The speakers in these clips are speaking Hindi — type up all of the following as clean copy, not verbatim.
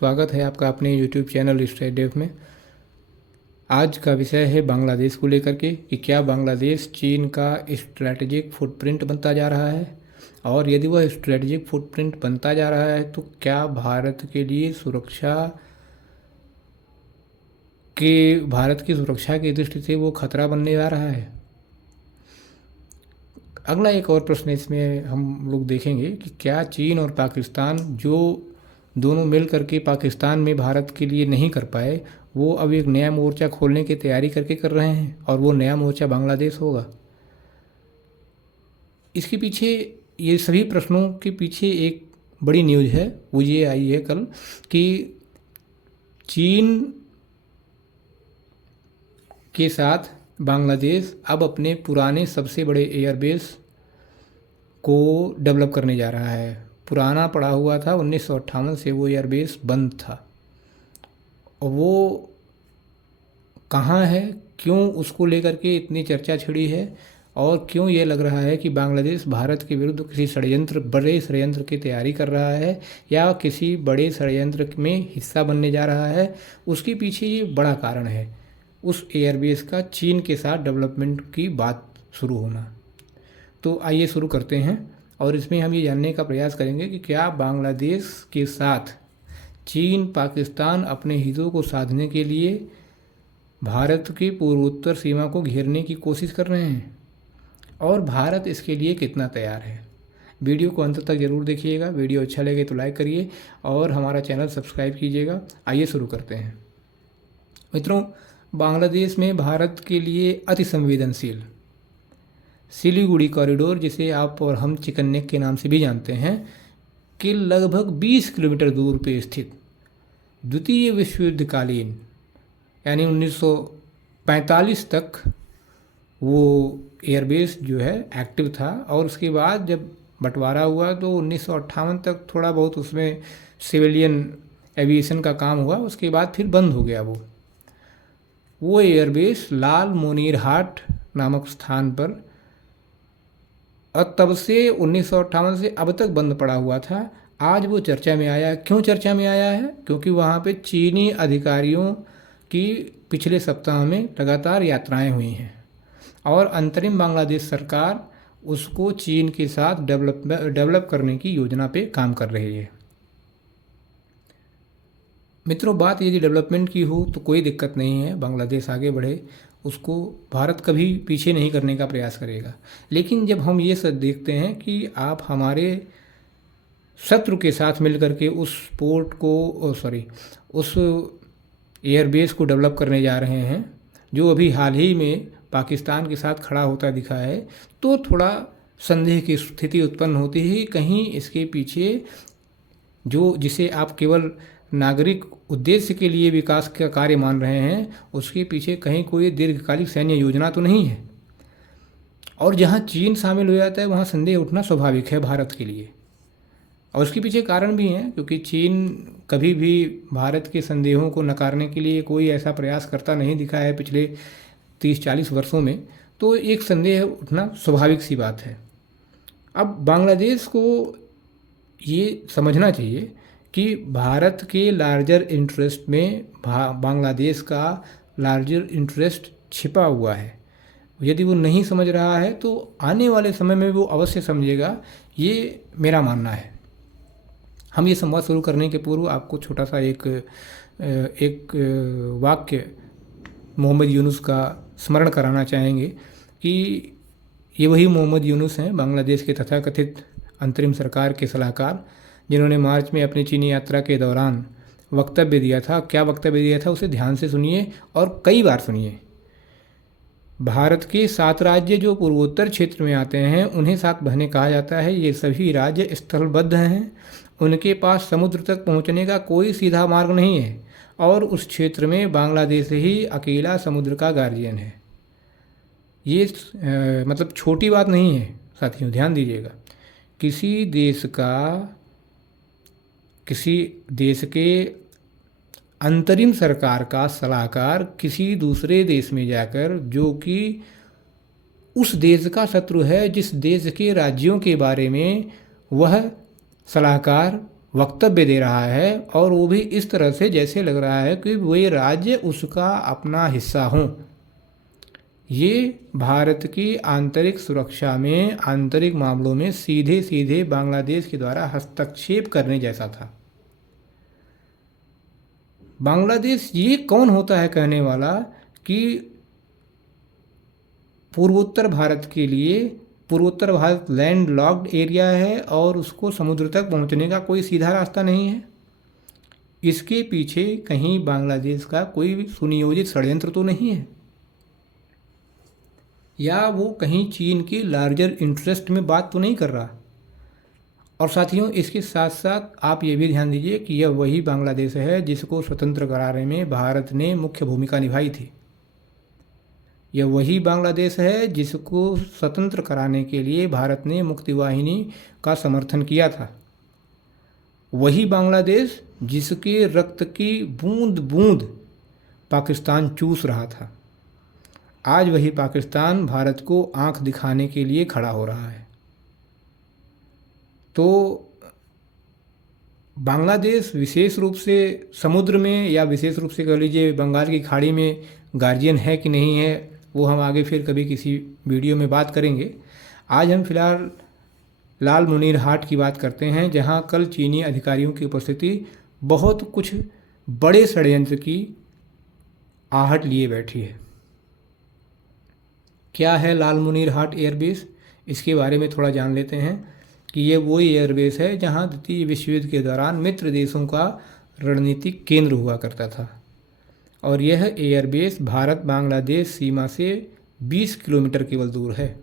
स्वागत है आपका अपने YouTube चैनल स्ट्रेट डेव में। आज का विषय है बांग्लादेश को लेकर के कि क्या बांग्लादेश चीन का स्ट्रैटेजिक फुटप्रिंट बनता जा रहा है, और यदि वह स्ट्रैटेजिक फुटप्रिंट बनता जा रहा है तो क्या भारत की सुरक्षा की दृष्टि से वो खतरा बनने जा रहा है। अगला एक और प्रश्न इसमें हम लोग देखेंगे कि क्या चीन और पाकिस्तान, जो दोनों मिल करके पाकिस्तान में भारत के लिए नहीं कर पाए, वो अब एक नया मोर्चा खोलने की तैयारी करके कर रहे हैं, और वो नया मोर्चा बांग्लादेश होगा। इसके पीछे, ये सभी प्रश्नों के पीछे एक बड़ी न्यूज़ है, वो ये आई है कल कि चीन के साथ बांग्लादेश अब अपने पुराने सबसे बड़े एयरबेस को डेवलप करने जा रहा है। पुराना पड़ा हुआ था, 1958 से वो एयरबेस बंद था, और वो कहाँ है, क्यों उसको लेकर के इतनी चर्चा छिड़ी है, और क्यों ये लग रहा है कि बांग्लादेश भारत के विरुद्ध किसी बड़े षड्यंत्र की तैयारी कर रहा है या किसी बड़े षड्यंत्र में हिस्सा बनने जा रहा है, उसके पीछे ये बड़ा कारण है उस एयरबेस का चीन के साथ डेवलपमेंट की बात शुरू होना। तो आइए शुरू करते हैं, और इसमें हम ये जानने का प्रयास करेंगे कि क्या बांग्लादेश के साथ चीन, पाकिस्तान अपने हितों को साधने के लिए भारत की पूर्वोत्तर सीमा को घेरने की कोशिश कर रहे हैं, और भारत इसके लिए कितना तैयार है। वीडियो को अंत तक ज़रूर देखिएगा। वीडियो अच्छा लगे तो लाइक करिए और हमारा चैनल सब्सक्राइब कीजिएगा। आइए शुरू करते हैं। मित्रों, बांग्लादेश में भारत के लिए अति संवेदनशील सिलीगुड़ी कॉरिडोर, जिसे आप और हम चिकन नेक के नाम से भी जानते हैं, के लगभग 20 किलोमीटर दूर पे स्थित द्वितीय विश्व युद्ध कालीन यानी 1945 तक वो एयरबेस जो है एक्टिव था, और उसके बाद जब बंटवारा हुआ तो 1958 तक थोड़ा बहुत उसमें सिविलियन एविएशन का काम हुआ, उसके बाद फिर बंद हो गया वो एयरबेस लाल मोनीर हाट नामक स्थान पर, और तब से 1958 से अब तक बंद पड़ा हुआ था। आज वो चर्चा में आया। क्यों चर्चा में आया है? क्योंकि वहाँ पे चीनी अधिकारियों की पिछले सप्ताह में लगातार यात्राएं हुई हैं, और अंतरिम बांग्लादेश सरकार उसको चीन के साथ डेवलप करने की योजना पे काम कर रही है। मित्रों, बात यदि डेवलपमेंट की हो तो कोई दिक्कत नहीं है, बांग्लादेश आगे बढ़े, उसको भारत कभी पीछे नहीं करने का प्रयास करेगा। लेकिन जब हम ये सब देखते हैं कि आप हमारे शत्रु के साथ मिलकर के उस उस एयरबेस को डेवलप करने जा रहे हैं, जो अभी हाल ही में पाकिस्तान के साथ खड़ा होता दिखा है, तो थोड़ा संदेह की स्थिति उत्पन्न होती है। कहीं इसके पीछे जिसे आप केवल नागरिक उद्देश्य के लिए विकास का कार्य मान रहे हैं, उसके पीछे कहीं कोई दीर्घकालिक सैन्य योजना तो नहीं है। और जहां चीन शामिल हो जाता है वहां संदेह उठना स्वाभाविक है भारत के लिए, और उसके पीछे कारण भी हैं, क्योंकि चीन कभी भी भारत के संदेहों को नकारने के लिए कोई ऐसा प्रयास करता नहीं दिखा है पिछले 30-40 वर्षों में। तो एक संदेह उठना स्वाभाविक सी बात है। अब बांग्लादेश को ये समझना चाहिए कि भारत के लार्जर इंटरेस्ट में बांग्लादेश का लार्जर इंटरेस्ट छिपा हुआ है। यदि वो नहीं समझ रहा है तो आने वाले समय में वो अवश्य समझेगा, ये मेरा मानना है। हम ये संवाद शुरू करने के पूर्व आपको छोटा सा एक वाक्य मोहम्मद यूनुस का स्मरण कराना चाहेंगे कि ये वही मोहम्मद यूनुस हैं, बांग्लादेश के तथाकथित अंतरिम सरकार के सलाहकार, जिन्होंने मार्च में अपनी चीनी यात्रा के दौरान वक्तव्य दिया था। क्या वक्तव्य दिया था उसे ध्यान से सुनिए और कई बार सुनिए। भारत के 7 राज्य जो पूर्वोत्तर क्षेत्र में आते हैं उन्हें 7 बहनें कहा जाता है। ये सभी राज्य स्थलबद्ध हैं, उनके पास समुद्र तक पहुंचने का कोई सीधा मार्ग नहीं है, और उस क्षेत्र में बांग्लादेश ही अकेला समुद्र का गार्जियन है। ये मतलब छोटी बात नहीं है साथियों, ध्यान दीजिएगा। किसी देश के अंतरिम सरकार का सलाहकार किसी दूसरे देश में जाकर, जो कि उस देश का शत्रु है, जिस देश के राज्यों के बारे में वह सलाहकार वक्तव्य दे रहा है, और वो भी इस तरह से जैसे लग रहा है कि वे राज्य उसका अपना हिस्सा हों। ये भारत की आंतरिक सुरक्षा में, आंतरिक मामलों में सीधे सीधे बांग्लादेश के द्वारा हस्तक्षेप करने जैसा था। बांग्लादेश ये कौन होता है कहने वाला कि पूर्वोत्तर भारत के लिए, पूर्वोत्तर भारत लैंड लॉक्ड एरिया है और उसको समुद्र तक पहुंचने का कोई सीधा रास्ता नहीं है। इसके पीछे कहीं बांग्लादेश का कोई सुनियोजित षड्यंत्र तो नहीं है, या वो कहीं चीन के लार्जर इंटरेस्ट में बात तो नहीं कर रहा। और साथियों, इसके साथ साथ आप ये भी ध्यान दीजिए कि यह वही बांग्लादेश है जिसको स्वतंत्र कराने में भारत ने मुख्य भूमिका निभाई थी। यह वही बांग्लादेश है जिसको स्वतंत्र कराने के लिए भारत ने मुक्ति वाहिनी का समर्थन किया था। वही बांग्लादेश जिसके रक्त की बूंद बूंद पाकिस्तान चूस रहा था। आज वही पाकिस्तान भारत को आंख दिखाने के लिए खड़ा हो रहा है। तो बांग्लादेश विशेष रूप से समुद्र में, या विशेष रूप से कह लीजिए बंगाल की खाड़ी में गार्जियन है कि नहीं है, वो हम आगे फिर कभी किसी वीडियो में बात करेंगे। आज हम फिलहाल लाल मुनीर हाट की बात करते हैं, जहां कल चीनी अधिकारियों की उपस्थिति बहुत कुछ बड़े षड्यंत्र की आहट लिए बैठी है। क्या है लाल मुनीर हाट एयरबेस, इसके बारे में थोड़ा जान लेते हैं कि ये वही एयरबेस है जहां द्वितीय विश्व युद्ध के दौरान मित्र देशों का रणनीतिक केंद्र हुआ करता था। और यह एयरबेस भारत बांग्लादेश सीमा से 20 किलोमीटर केवल दूर है,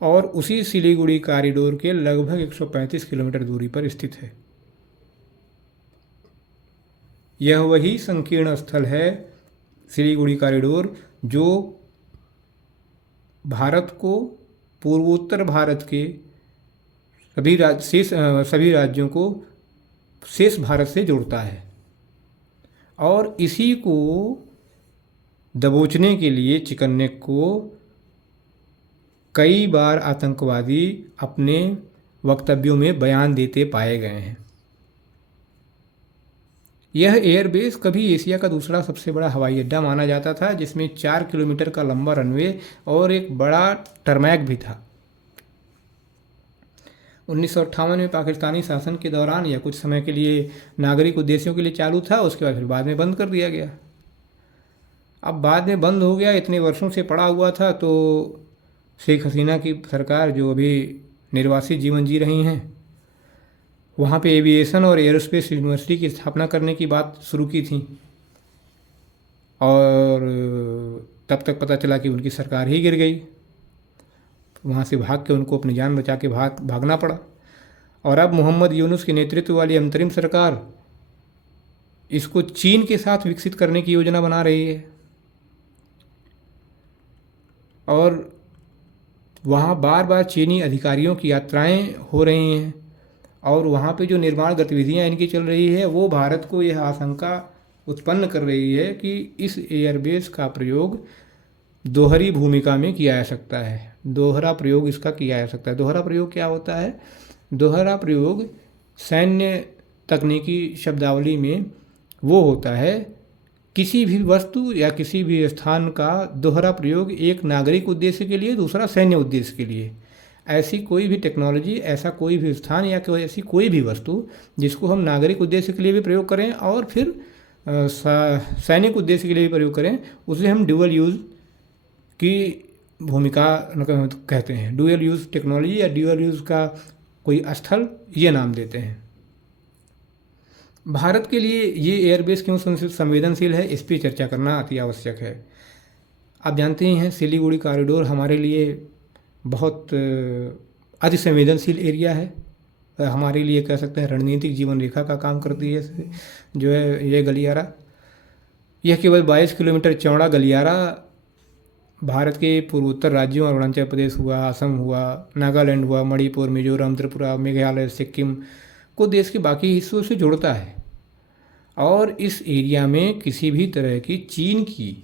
और उसी सिलीगुड़ी कॉरिडोर के लगभग 135 किलोमीटर दूरी पर स्थित है। यह वही संकीर्ण स्थल है, सिलीगुड़ी कॉरिडोर, जो भारत को पूर्वोत्तर भारत के सभी राज्यों को शेष भारत से जोड़ता है। और इसी को दबोचने के लिए चिकन नेक को कई बार आतंकवादी अपने वक्तव्यों में बयान देते पाए गए हैं। यह एयरबेस कभी एशिया का दूसरा सबसे बड़ा हवाई अड्डा माना जाता था, जिसमें 4 किलोमीटर का लंबा रनवे और एक बड़ा टरमैक भी था। 1958 में पाकिस्तानी शासन के दौरान यह कुछ समय के लिए नागरिक उद्देश्यों के लिए चालू था, उसके बाद फिर बाद में बंद कर दिया गया। अब बाद में बंद हो गया, इतने वर्षों से पड़ा हुआ था, तो शेख हसीना की सरकार जो अभी निर्वासित जीवन जी रही हैं, वहाँ पे एविएशन और एयरोस्पेस यूनिवर्सिटी की स्थापना करने की बात शुरू की थी, और तब तक पता चला कि उनकी सरकार ही गिर गई। वहाँ से भाग के उनको अपनी जान बचा के भागना पड़ा। और अब मोहम्मद यूनुस के नेतृत्व वाली अंतरिम सरकार इसको चीन के साथ विकसित करने की योजना बना रही है, और वहाँ बार बार चीनी अधिकारियों की यात्राएं हो रही हैं, और वहाँ पे जो निर्माण गतिविधियाँ इनकी चल रही है वो भारत को यह आशंका उत्पन्न कर रही है कि इस एयरबेस का प्रयोग दोहरी भूमिका में किया जा सकता है। दोहरा प्रयोग इसका किया जा सकता है। दोहरा प्रयोग क्या होता है? दोहरा प्रयोग सैन्य तकनीकी शब्दावली में वो होता है किसी भी वस्तु या किसी भी स्थान का दोहरा प्रयोग, एक नागरिक उद्देश्य के लिए, दूसरा सैन्य उद्देश्य के लिए। ऐसी कोई भी टेक्नोलॉजी, ऐसा कोई भी स्थान या ऐसी कोई भी वस्तु जिसको हम नागरिक उद्देश्य के लिए भी प्रयोग करें और फिर सैनिक उद्देश्य के लिए भी प्रयोग करें, उसे हम ड्यूअल यूज़ की भूमिका कहते हैं। ड्यूअल यूज़ टेक्नोलॉजी या ड्यूअल यूज़ का कोई स्थल, ये नाम देते हैं। भारत के लिए ये एयरबेस क्यों संवेदनशील है, इस पर चर्चा करना अति आवश्यक है। आप जानते ही हैं सिलीगुड़ी कॉरिडोर हमारे लिए बहुत अति संवेदनशील एरिया है। हमारे लिए कह सकते हैं रणनीतिक जीवन रेखा का काम करती है जो है ये गलियारा। यह केवल 22 किलोमीटर चौड़ा गलियारा भारत के पूर्वोत्तर राज्यों, अरुणाचल प्रदेश हुआ, असम हुआ, नागालैंड हुआ, मणिपुर, मिजोरम, त्रिपुरा, मेघालय, सिक्किम को देश के बाकी हिस्सों से जोड़ता है। और इस एरिया में किसी भी तरह की चीन की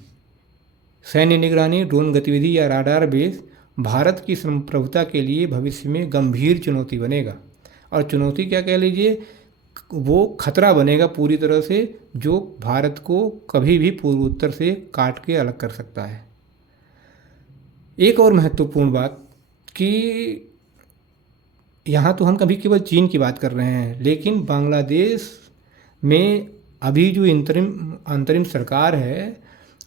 सैन्य निगरानी, ड्रोन गतिविधि या राडार बेस भारत की संप्रभुता के लिए भविष्य में गंभीर चुनौती बनेगा। और चुनौती क्या कह लीजिए, वो खतरा बनेगा पूरी तरह से, जो भारत को कभी भी पूर्वोत्तर से काट के अलग कर सकता है। एक और महत्वपूर्ण बात कि यहाँ तो हम कभी केवल चीन की बात कर रहे हैं, लेकिन बांग्लादेश में अभी जो अंतरिम सरकार है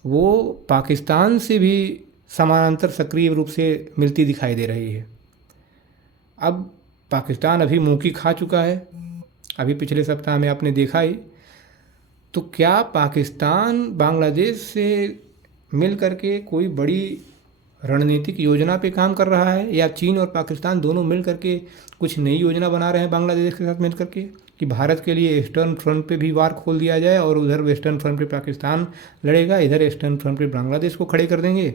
वो पाकिस्तान से भी समानांतर सक्रिय रूप से मिलती दिखाई दे रही है। अब पाकिस्तान अभी मुँह की खा चुका है, अभी पिछले सप्ताह में आपने देखा ही। तो क्या पाकिस्तान बांग्लादेश से मिल करके कोई बड़ी रणनीतिक योजना पे काम कर रहा है, या चीन और पाकिस्तान दोनों मिल करके कुछ नई योजना बना रहे हैं बांग्लादेश के साथ मिल करके, कि भारत के लिए ईस्टर्न फ्रंट पे भी वार खोल दिया जाए और उधर वेस्टर्न फ्रंट पे पाकिस्तान लड़ेगा, इधर ईस्टर्न फ्रंट पे बांग्लादेश को खड़े कर देंगे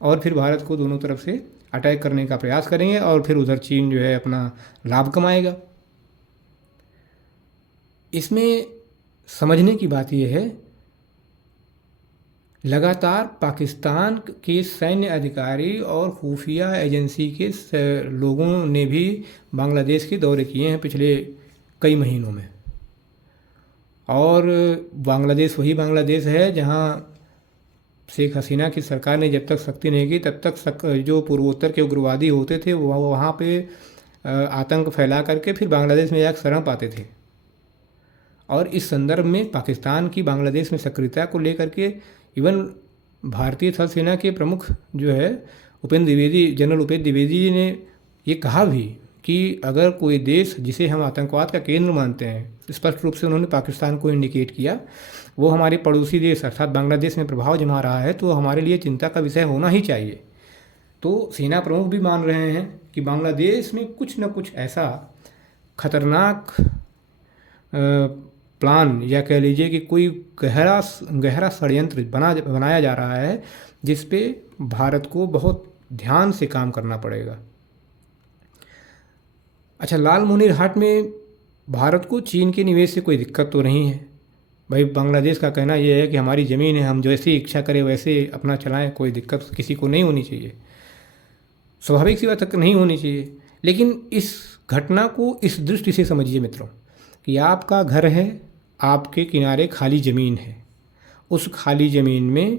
और फिर भारत को दोनों तरफ से अटैक करने का प्रयास करेंगे और फिर उधर चीन जो है अपना लाभ कमाएगा। इसमें समझने की बात यह है, लगातार पाकिस्तान के सैन्य अधिकारी और खुफिया एजेंसी के लोगों ने भी बांग्लादेश के दौरे किए हैं पिछले कई महीनों में, और बांग्लादेश वही बांग्लादेश है जहां शेख हसीना की सरकार ने जब तक सख्ती नहीं की तब तक जो पूर्वोत्तर के उग्रवादी होते थे वो वहाँ पे आतंक फैला करके फिर बांग्लादेश में जाकर शरण पाते थे। और इस संदर्भ में पाकिस्तान की बांग्लादेश में सक्रियता को लेकर के इवन भारतीय थल सेना के प्रमुख जो है जनरल उपेंद्र द्विवेदी जी ने ये कहा भी कि अगर कोई देश जिसे हम आतंकवाद का केंद्र मानते हैं, स्पष्ट रूप से उन्होंने पाकिस्तान को इंडिकेट किया, वो हमारे पड़ोसी देश अर्थात बांग्लादेश में प्रभाव जमा रहा है तो हमारे लिए चिंता का विषय होना ही चाहिए। तो सेना प्रमुख भी मान रहे हैं कि बांग्लादेश में कुछ न कुछ ऐसा खतरनाक प्लान या कह लीजिए कि कोई गहरा षड्यंत्र बनाया जा रहा है जिस पे भारत को बहुत ध्यान से काम करना पड़ेगा। अच्छा, लालमोहनीरहाट में भारत को चीन के निवेश से कोई दिक्कत तो नहीं है भाई। बांग्लादेश का कहना यह है कि हमारी ज़मीन है, हम जैसी इच्छा करें वैसे अपना चलाएं, कोई दिक्कत किसी को नहीं होनी चाहिए, स्वाभाविक सी बात तक नहीं होनी चाहिए। लेकिन इस घटना को इस दृष्टि से समझिए मित्रों कि आपका घर है, आपके किनारे खाली ज़मीन है, उस खाली ज़मीन में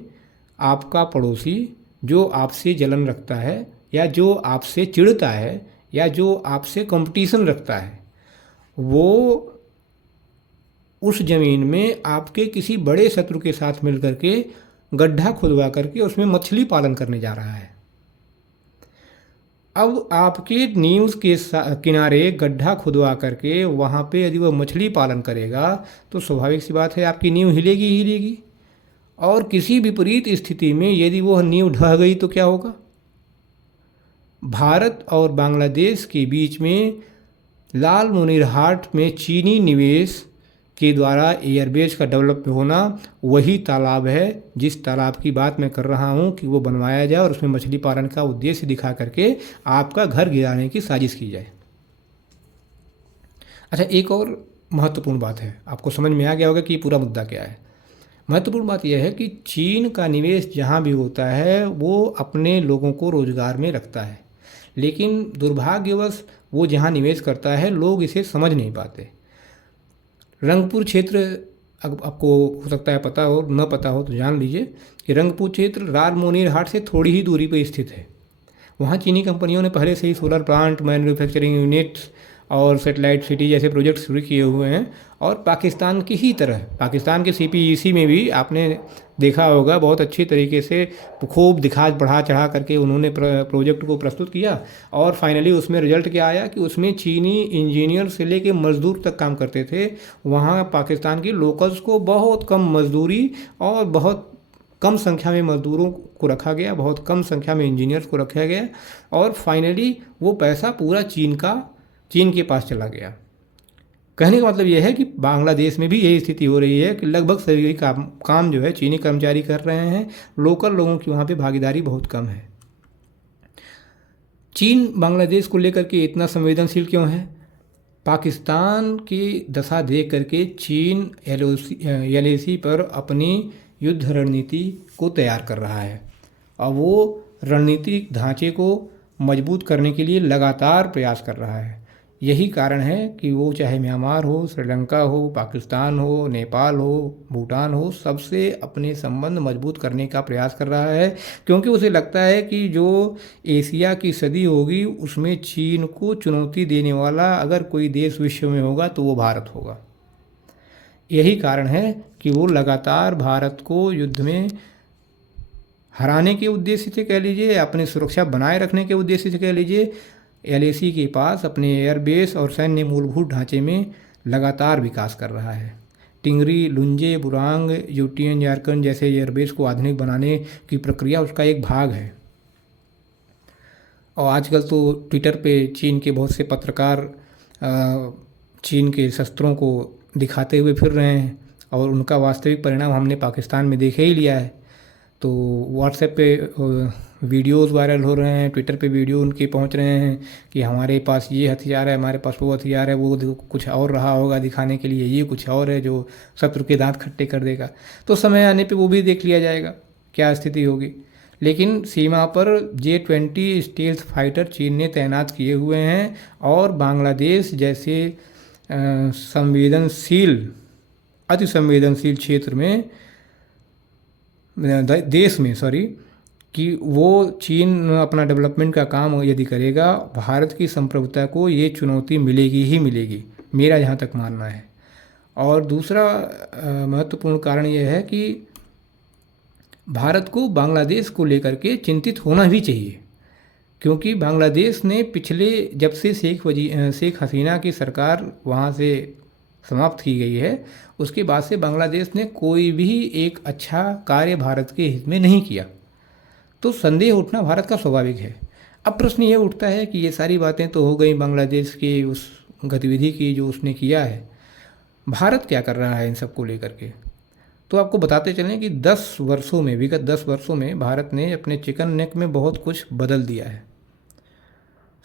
आपका पड़ोसी जो आपसे जलन रखता है या जो आपसे चिढ़ता है या जो आपसे कंपटीशन रखता है, वो उस ज़मीन में आपके किसी बड़े शत्रु के साथ मिल करके गड्ढा खुदवा करके उसमें मछली पालन करने जा रहा है। अब आपके नींव के किनारे गड्ढा खुदवा करके वहाँ पे यदि वह मछली पालन करेगा तो स्वाभाविक सी बात है आपकी नींव हिलेगी ही हिलेगी। और किसी विपरीत स्थिति में यदि वह नींव ढह गई तो क्या होगा? भारत और बांग्लादेश के बीच में लालमोहनीरहाट में चीनी निवेश के द्वारा एयरबेस का डेवलप होना वही तालाब है जिस तालाब की बात मैं कर रहा हूँ कि वो बनवाया जाए और उसमें मछली पालन का उद्देश्य दिखा करके आपका घर गिराने की साजिश की जाए। अच्छा, एक और महत्वपूर्ण बात है, आपको समझ में आ गया होगा कि ये पूरा मुद्दा क्या है। महत्वपूर्ण बात यह है कि चीन का निवेश जहाँ भी होता है वो अपने लोगों को रोजगार में रखता है, लेकिन दुर्भाग्यवश वो जहाँ निवेश करता है लोग इसे समझ नहीं पाते। रंगपुर क्षेत्र, आपको हो सकता है पता हो, न पता हो तो जान लीजिए कि रंगपुर क्षेत्र लालमोहनीरहाट से थोड़ी ही दूरी पर स्थित है। वहाँ चीनी कंपनियों ने पहले से ही सोलर प्लांट, मैन्युफैक्चरिंग यूनिट्स और सैटेलाइट सिटी जैसे प्रोजेक्ट शुरू किए हुए हैं। और पाकिस्तान की ही तरह पाकिस्तान के CPEC में भी आपने देखा होगा बहुत अच्छी तरीके से खूब बढ़ा चढ़ा करके उन्होंने प्रोजेक्ट को प्रस्तुत किया और फाइनली उसमें रिजल्ट क्या आया कि उसमें चीनी इंजीनियर से लेके मज़दूर तक काम करते थे। वहाँ पाकिस्तान के लोकल्स को बहुत कम मजदूरी और बहुत कम संख्या में मज़दूरों को रखा गया, बहुत कम संख्या में इंजीनियर्स को रखा गया और फाइनली वो पैसा पूरा चीन के पास चला गया। कहने का मतलब यह है कि बांग्लादेश में भी यही स्थिति हो रही है कि लगभग सभी काम जो है चीनी कर्मचारी कर रहे हैं, लोकल लोगों की वहाँ पे भागीदारी बहुत कम है। चीन बांग्लादेश को लेकर के इतना संवेदनशील क्यों है? पाकिस्तान की दशा देख करके चीन LAC पर अपनी युद्ध रणनीति को तैयार कर रहा है और वो रणनीतिक ढांचे को मजबूत करने के लिए लगातार प्रयास कर रहा है। यही कारण है कि वो चाहे म्यांमार हो, श्रीलंका हो, पाकिस्तान हो, नेपाल हो, भूटान हो, सबसे अपने संबंध मजबूत करने का प्रयास कर रहा है, क्योंकि उसे लगता है कि जो एशिया की सदी होगी उसमें चीन को चुनौती देने वाला अगर कोई देश विश्व में होगा तो वो भारत होगा। यही कारण है कि वो लगातार भारत को युद्ध में हराने के उद्देश्य से कह लीजिए, अपनी सुरक्षा बनाए रखने के उद्देश्य से कह लीजिए, एलएसी के पास अपने एयरबेस और सैन्य मूलभूत ढांचे में लगातार विकास कर रहा है। टिंगरी, लुंजे, बुरांग, यूटियन झारखंड जैसे एयरबेस को आधुनिक बनाने की प्रक्रिया उसका एक भाग है। और आजकल तो ट्विटर पे चीन के बहुत से पत्रकार चीन के शस्त्रों को दिखाते हुए फिर रहे हैं और उनका वास्तविक परिणाम हमने पाकिस्तान में देख ही लिया है। तो व्हाट्सएप पे वीडियोस वायरल हो रहे हैं, ट्विटर पे वीडियो उनके पहुंच रहे हैं कि हमारे पास ये हथियार है, हमारे पास वो हथियार है, वो कुछ और रहा होगा दिखाने के लिए, ये कुछ और है जो शत्रु के दांत खट्टे कर देगा। तो समय आने पे वो भी देख लिया जाएगा क्या स्थिति होगी। लेकिन सीमा पर J-20 स्टील्थ फाइटर चीन ने तैनात किए हुए हैं और बांग्लादेश जैसे अति संवेदनशील क्षेत्र में देश में कि वो चीन अपना डेवलपमेंट का काम यदि करेगा, भारत की संप्रभुता को ये चुनौती मिलेगी ही मिलेगी, मेरा जहाँ तक मानना है। और दूसरा महत्वपूर्ण कारण यह है कि भारत को बांग्लादेश को लेकर के चिंतित होना भी चाहिए, क्योंकि बांग्लादेश ने पिछले जब से शेख हसीना की सरकार वहाँ से समाप्त की गई है, उसके बाद से बांग्लादेश ने कोई भी एक अच्छा कार्य भारत के हित में नहीं किया। तो संदेह उठना भारत का स्वाभाविक है। अब प्रश्न ये उठता है कि ये सारी बातें तो हो गई बांग्लादेश की उस गतिविधि की जो उसने किया है, भारत क्या कर रहा है इन सब को लेकर के। तो आपको बताते चलें कि विगत 10 वर्षों में भारत ने अपने चिकन नेक में बहुत कुछ बदल दिया है।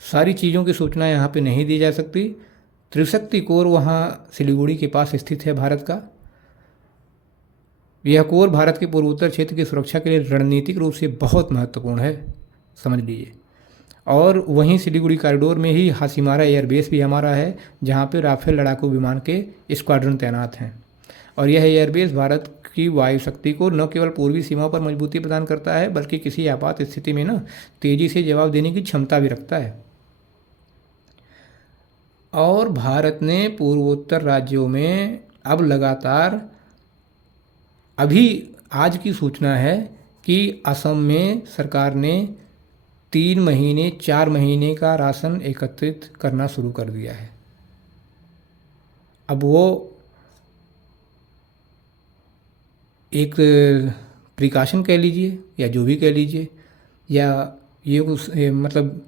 सारी चीज़ों की सूचना यहाँ पे नहीं दी जा सकती। त्रिशक्ति कोर वहाँ सिलीगुड़ी के पास स्थित है भारत का। यह कोर भारत के पूर्वोत्तर क्षेत्र की सुरक्षा के लिए रणनीतिक रूप से बहुत महत्वपूर्ण है, समझ लीजिए। और वहीं सिलीगुड़ी कॉरिडोर में ही हासीमारा एयरबेस भी हमारा है, जहाँ पे राफेल लड़ाकू विमान के स्क्वाड्रन तैनात हैं। और यह एयरबेस भारत की वायु शक्ति को न केवल पूर्वी सीमा पर मजबूती प्रदान करता है, बल्कि किसी आपात स्थिति में तेज़ी से जवाब देने की क्षमता भी रखता है। और भारत ने पूर्वोत्तर राज्यों में अब लगातार, अभी आज की सूचना है कि असम में सरकार ने 3 महीने 4 महीने का राशन एकत्रित करना शुरू कर दिया है। अब वो एक प्रिकॉशन कह लीजिए या जो भी कह लीजिए, या ये मतलब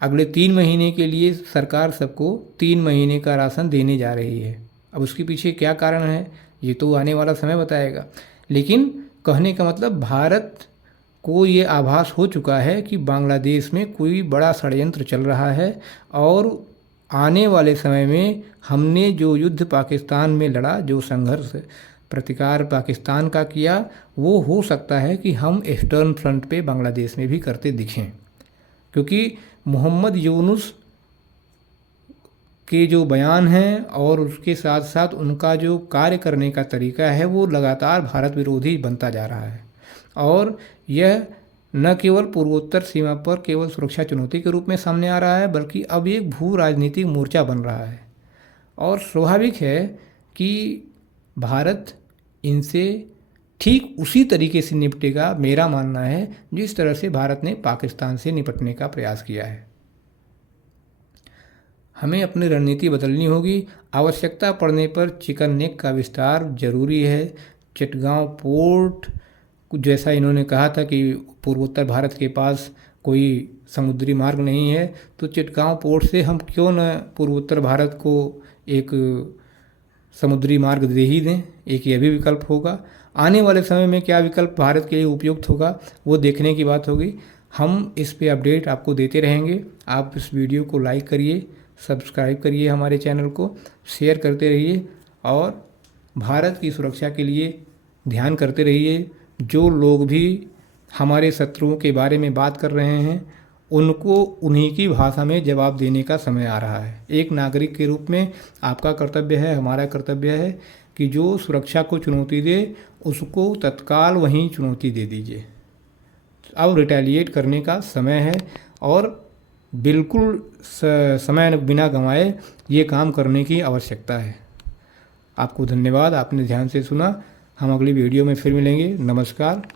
अगले 3 महीने के लिए सरकार सबको 3 महीने का राशन देने जा रही है। अब उसके पीछे क्या कारण है ये तो आने वाला समय बताएगा, लेकिन कहने का मतलब भारत को ये आभास हो चुका है कि बांग्लादेश में कोई बड़ा षड्यंत्र चल रहा है और आने वाले समय में हमने जो युद्ध पाकिस्तान में लड़ा, जो संघर्ष प्रतिकार पाकिस्तान का किया, वो हो सकता है कि हम ईस्टर्न फ्रंट पे बांग्लादेश में भी करते दिखें। क्योंकि मोहम्मद यूनुस के जो बयान हैं और उसके साथ साथ उनका जो कार्य करने का तरीका है वो लगातार भारत विरोधी बनता जा रहा है। और यह न केवल पूर्वोत्तर सीमा पर केवल सुरक्षा चुनौती के रूप में सामने आ रहा है, बल्कि अब एक भू राजनीतिक मोर्चा बन रहा है। और स्वाभाविक है कि भारत इनसे ठीक उसी तरीके से निपटेगा, मेरा मानना है, जिस तरह से भारत ने पाकिस्तान से निपटने का प्रयास किया है। हमें अपनी रणनीति बदलनी होगी। आवश्यकता पड़ने पर चिकन नेक का विस्तार जरूरी है। चिटगांव पोर्ट, जैसा इन्होंने कहा था कि पूर्वोत्तर भारत के पास कोई समुद्री मार्ग नहीं है, तो चिटगांव पोर्ट से हम क्यों न पूर्वोत्तर भारत को एक समुद्री मार्ग दे ही दें। एक यह भी विकल्प होगा। आने वाले समय में क्या विकल्प भारत के लिए उपयुक्त होगा वो देखने की बात होगी। हम इस पे अपडेट आपको देते रहेंगे। आप इस वीडियो को लाइक करिए, सब्सक्राइब करिए, हमारे चैनल को शेयर करते रहिए और भारत की सुरक्षा के लिए ध्यान करते रहिए। जो लोग भी हमारे शत्रुओं के बारे में बात कर रहे हैं उनको उन्हीं की भाषा में जवाब देने का समय आ रहा है। एक नागरिक के रूप में आपका कर्तव्य है, हमारा कर्तव्य है कि जो सुरक्षा को चुनौती दे उसको तत्काल वहीं चुनौती दे दीजिए। अब रिटेलिएट करने का समय है और बिल्कुल समय बिना गंवाए ये काम करने की आवश्यकता है। आपको धन्यवाद, आपने ध्यान से सुना। हम अगली वीडियो में फिर मिलेंगे। नमस्कार।